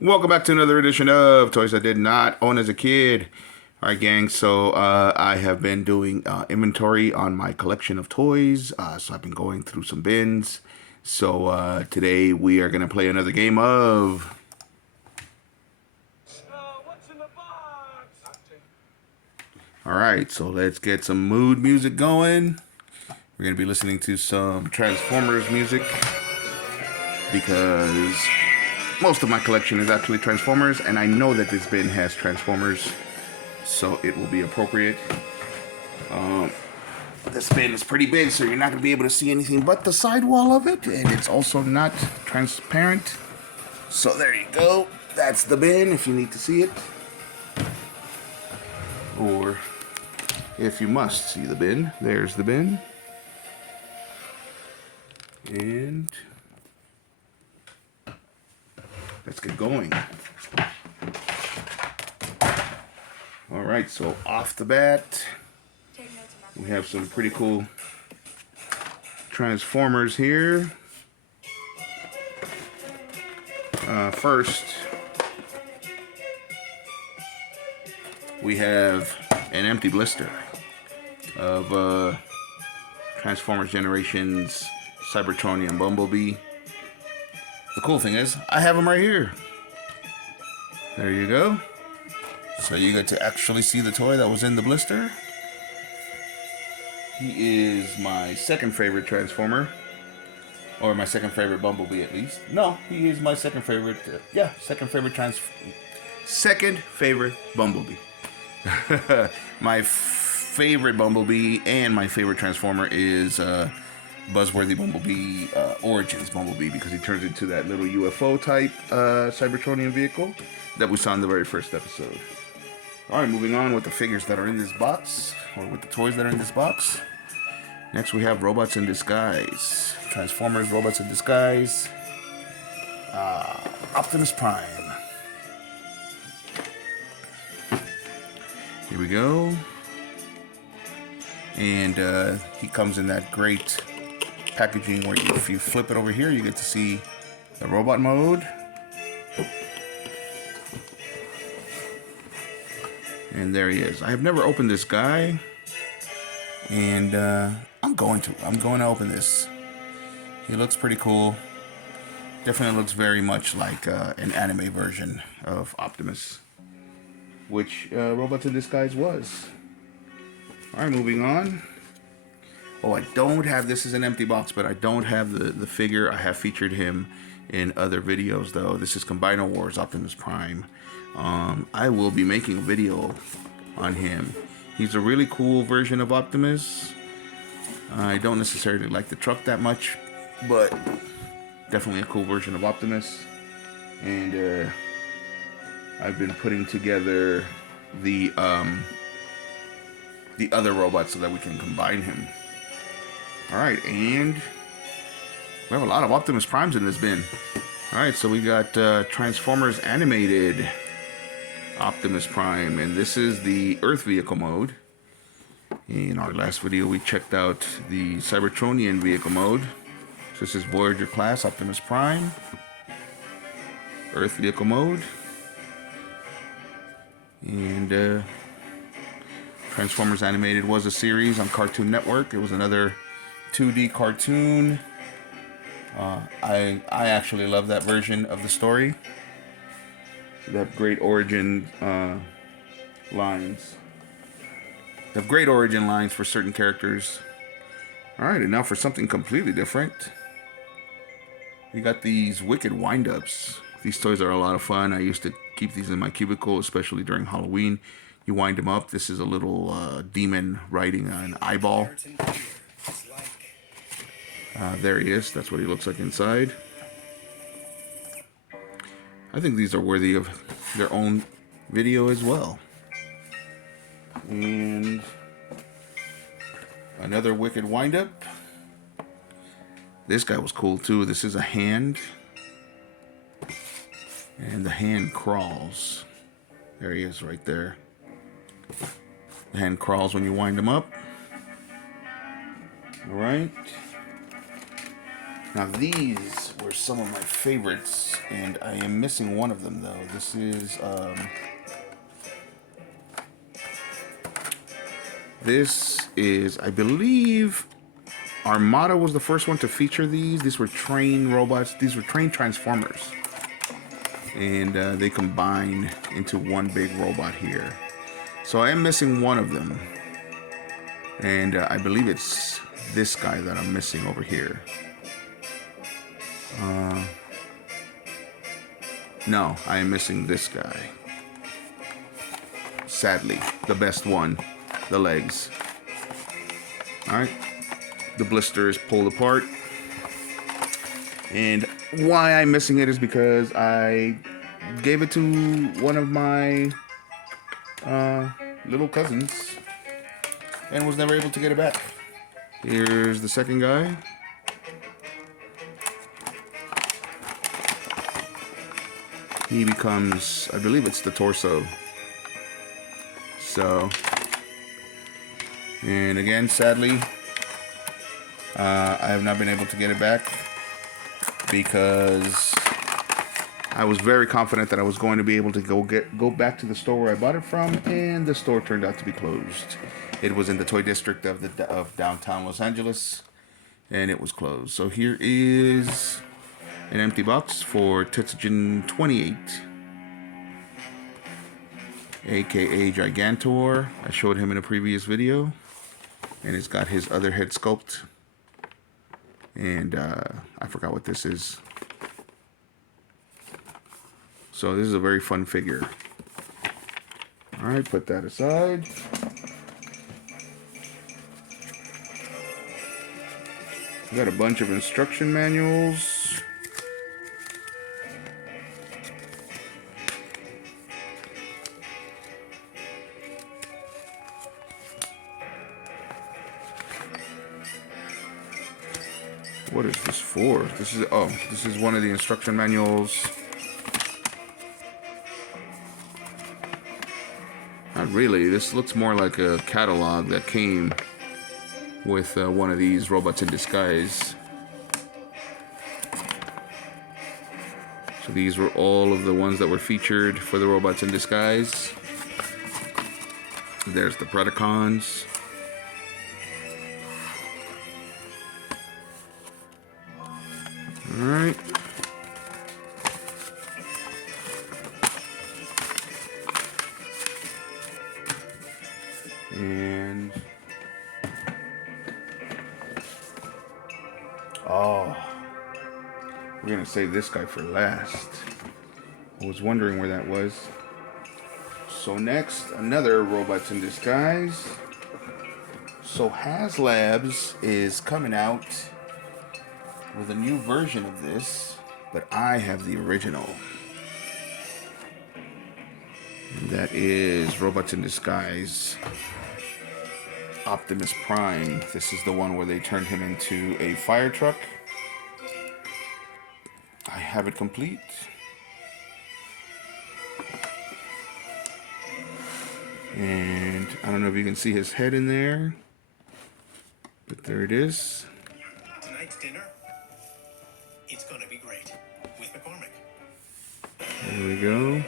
Welcome back to another edition of Toys I Did Not Own as a Kid. Alright, gang, so I have been doing inventory on my collection of toys. So I've been going through some bins. So today we are going to play another game of... What's in the box? Alright, so let's get some mood music going. We're going to be listening to some Transformers music because most of my collection is actually Transformers, and I know that this bin has Transformers, so it will be appropriate. This bin is pretty big, so you're not going to be able to see anything but the sidewall of it, and it's also not transparent. So there you go. That's the bin if you need to see it. Or if you must see the bin, there's the bin. And let's get going. All right, so off the bat, we have some pretty cool Transformers here. First, we have an empty blister of Transformers Generations Cybertronian Bumblebee. The cool thing is, I have him right here. There you go. So you get to actually see the toy that was in the blister. He is my second favorite Transformer. Or my second favorite Bumblebee, at least. No, he is my second favorite. Second favorite Bumblebee. My favorite Bumblebee and my favorite Transformer is Buzzworthy Bumblebee, Origins Bumblebee, because he turns into that little UFO type Cybertronian vehicle that we saw in the very first episode. Alright, moving on with the figures that are in this box, or with the toys that are in this box. Next we have Robots in Disguise. Transformers Robots in Disguise. Optimus Prime. Here we go. And he comes in that great packaging where if you flip it over here, you get to see the robot mode. And there he is. I have never opened this guy, and I'm going to open this. He looks pretty cool. Definitely looks very much like an anime version of Optimus, which Robots in Disguise was. All right, moving on. Oh, I don't have, this is an empty box, but I don't have the figure. I have featured him in other videos, though. This is Combiner Wars Optimus Prime. I will be making a video on him. He's a really cool version of Optimus. I don't necessarily like the truck that much, but definitely a cool version of Optimus. And I've been putting together the other robots so that we can combine him. Alright, and we have a lot of Optimus Primes in this bin. Alright, so we got Transformers Animated Optimus Prime, and this is the Earth Vehicle mode. In our last video, we checked out the Cybertronian Vehicle mode. So this is Voyager Class Optimus Prime. Earth Vehicle mode. And Transformers Animated was a series on Cartoon Network. It was another 2D cartoon. I actually love that version of the story. They have great origin lines. They have great origin lines for certain characters. Alright, and now for something completely different. We got these Wicked Wind-Ups. These toys are a lot of fun. I used to keep these in my cubicle, especially during Halloween. You wind them up. This is a little demon riding an eyeball. There he is. That's what he looks like inside. I think these are worthy of their own video as well. And another Wicked Wind-Up. This guy was cool too. This is a hand. And the hand crawls. There he is right there. The hand crawls when you wind him up. Alright. Now these were some of my favorites, and I am missing one of them though. This is, I believe, Armada was the first one to feature these. These were train robots. These were train transformers, and they combine into one big robot here. So I am missing one of them, and I believe it's this guy that I'm missing over here. No, I am missing this guy. Sadly, the best one, the legs. All right, the blister is pulled apart. And why I'm missing it is because I gave it to one of my little cousins and was never able to get it back. Here's the second guy. He becomes, I believe it's the torso. So, and again, sadly, I have not been able to get it back because I was very confident that I was going to be able to go back to the store where I bought it from, and the store turned out to be closed. It was in the toy district of downtown Los Angeles, and it was closed. So here is an empty box for Tetsujin 28, aka Gigantor. I showed him in a previous video, and it's got his other head sculpt, and I forgot what this is. So this is a very fun figure. All right, put that aside. We got a bunch of instruction manuals. What is this for? This is one of the instruction manuals. Not really. This looks more like a catalog that came with one of these robots in disguise. So these were all of the ones that were featured for the robots in disguise. There's the Predacons. All right. And we're gonna save this guy for last. I was wondering where that was. So next, another Robots in Disguise. So HasLabs is coming out with a new version of this, but I have the original. And that is Robots in Disguise Optimus Prime. This is the one where they turned him into a fire truck. I have it complete. And I don't know if you can see his head in there, but there it is. Tonight's dinner, it's gonna be great with McCormick. There we go.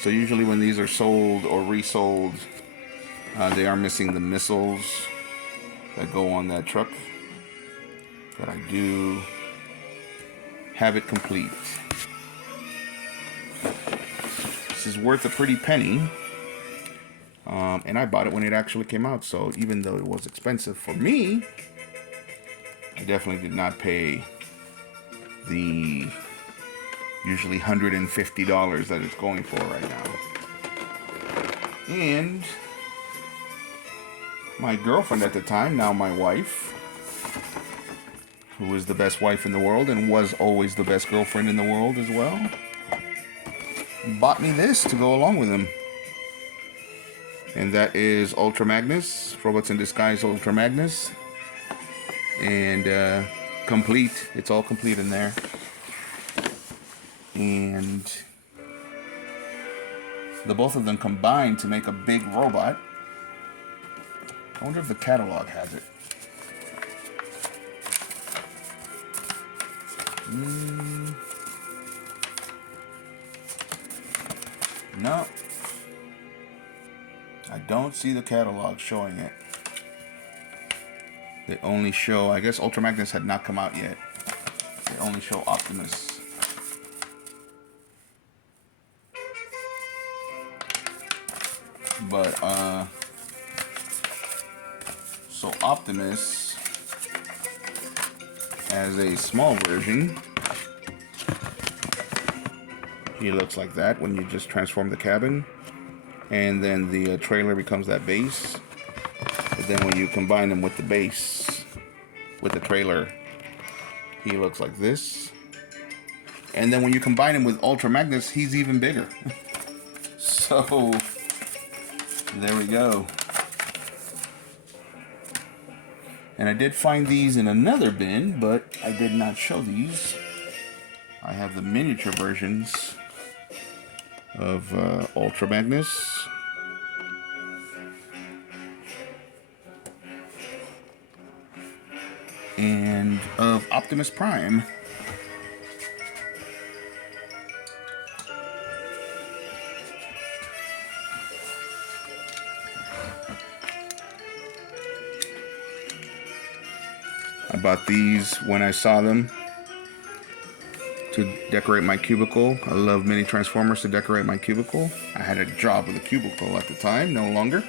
So usually when these are sold or resold, they are missing the missiles that go on that truck. But I do have it complete. This is worth a pretty penny. And I bought it when it actually came out. So even though it was expensive for me, I definitely did not pay the usually $150 that it's going for right now. And my girlfriend at the time, now my wife, who is the best wife in the world and was always the best girlfriend in the world as well, bought me this to go along with him. And that is Ultra Magnus, Robots in Disguise Ultra Magnus. And complete. It's all complete in there. And the both of them combine to make a big robot. I wonder if the catalog has it. No. I don't see the catalog showing it. They only show, I guess Ultra Magnus had not come out yet. They only show Optimus. But, so Optimus as a small version, he looks like that when you just transform the cabin. And then the trailer becomes that base. But then when you combine them with the base, with the trailer, he looks like this. And then when you combine him with Ultra Magnus, he's even bigger. So, there we go. And I did find these in another bin, but I did not show these. I have the miniature versions of Ultra Magnus. And of Optimus Prime. I bought these when I saw them to decorate my cubicle. I love mini Transformers to decorate my cubicle. I had a job with a cubicle at the time, no longer.